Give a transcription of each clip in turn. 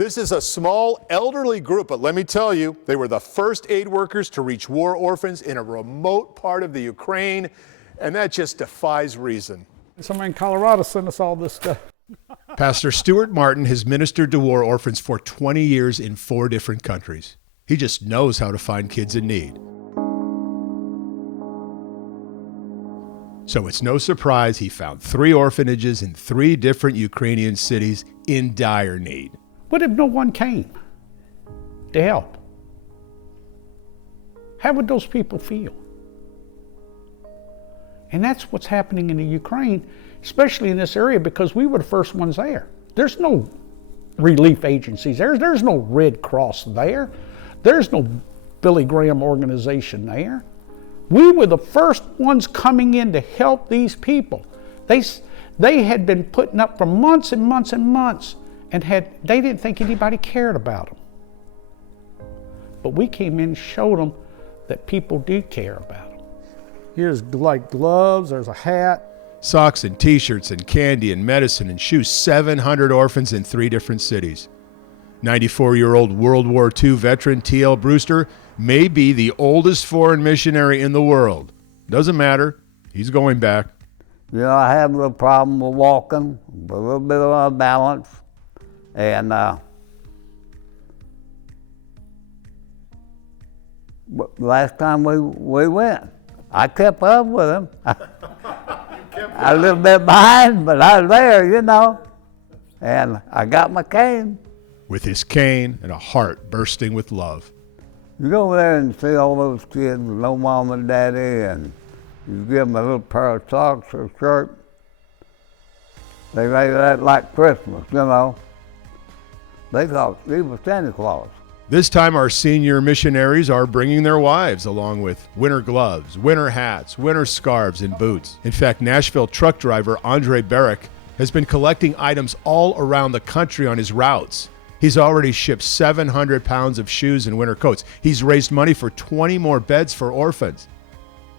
This is a small elderly group, but let me tell you, they were the first aid workers to reach war orphans in a remote part of the Ukraine, and that just defies reason. Somebody in Colorado sent us all this stuff. Pastor Stuart Martin has ministered to war orphans for 20 years in 4 different countries. He just knows how to find kids in need. So it's no surprise he found 3 orphanages in 3 different Ukrainian cities in dire need. What if no one came to help? How would those people feel? And that's what's happening in the Ukraine, especially in this area, because we were the first ones there. There's no relief agencies there. There's no Red Cross there. There's no Billy Graham organization there. We were the first ones coming in to help these people. They had been putting up for months and months and months, and they didn't think anybody cared about them. But we came in and showed them that people do care about them. Here's like gloves, there's a hat. Socks and t-shirts and candy and medicine and shoes, 700 orphans in 3 different cities. 94-year-old World War II veteran T.L. Brewster may be the oldest foreign missionary in the world. Doesn't matter, he's going back. You know, I have a little problem with walking, a little bit of balance. And last time we went, I kept up with him. I was a little bit behind, but I was there, you know. And I got my cane. With his cane and a heart bursting with love. You go there and see all those kids with no mom and daddy, and you give them a little pair of socks or a shirt. They made that like Christmas, you know. They thought he was Santa Claus. This time our senior missionaries are bringing their wives along with winter gloves, winter hats, winter scarves, and boots. In fact, Nashville truck driver Andre Barrick has been collecting items all around the country on his routes. He's already shipped 700 pounds of shoes and winter coats. He's raised money for 20 more beds for orphans.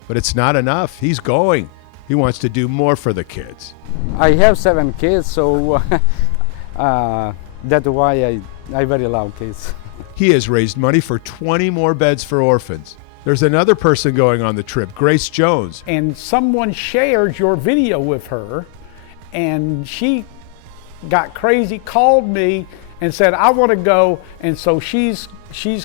But it's not enough. He's going. He wants to do more for the kids. I have 7 kids, so that's why I very love kids. He has raised money for 20 more beds for orphans. There's another person going on the trip, Grace Jones. And someone shared your video with her, and she got crazy, called me and said, I want to go. And so she's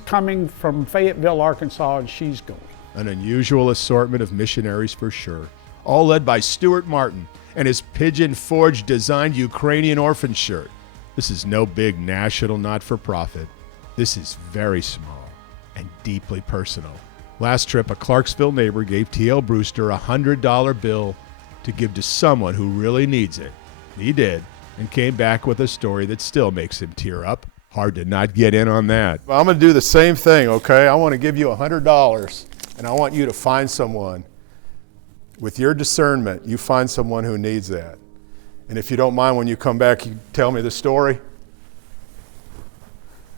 coming from Fayetteville, Arkansas, and she's going. An unusual assortment of missionaries for sure, all led by Stuart Martin and his pigeon-forged designed Ukrainian orphan shirt. This is no big national not-for-profit. This is very small and deeply personal. Last trip, a Clarksville neighbor gave T.L. Brewster a $100 bill to give to someone who really needs it. He did, and came back with a story that still makes him tear up. Hard to not get in on that. Well, I'm going to do the same thing, okay? I want to give you $100, and I want you to find someone. With your discernment, you find someone who needs that. And if you don't mind, when you come back, you tell me the story.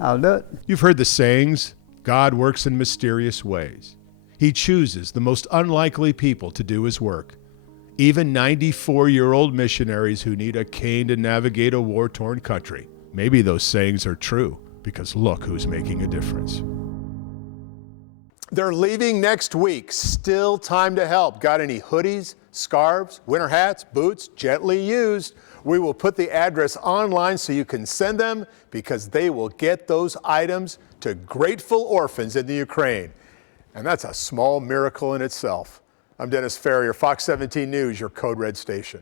I'll do it. You've heard the sayings, God works in mysterious ways. He chooses the most unlikely people to do his work. Even 94-year-old missionaries who need a cane to navigate a war-torn country. Maybe those sayings are true, because look who's making a difference. They're leaving next week. Still time to help. Got any hoodies, scarves, winter hats, boots, gently used? We will put the address online so you can send them, because they will get those items to grateful orphans in the Ukraine. And that's a small miracle in itself. I'm Dennis Ferrier, Fox 17 News, your Code Red station.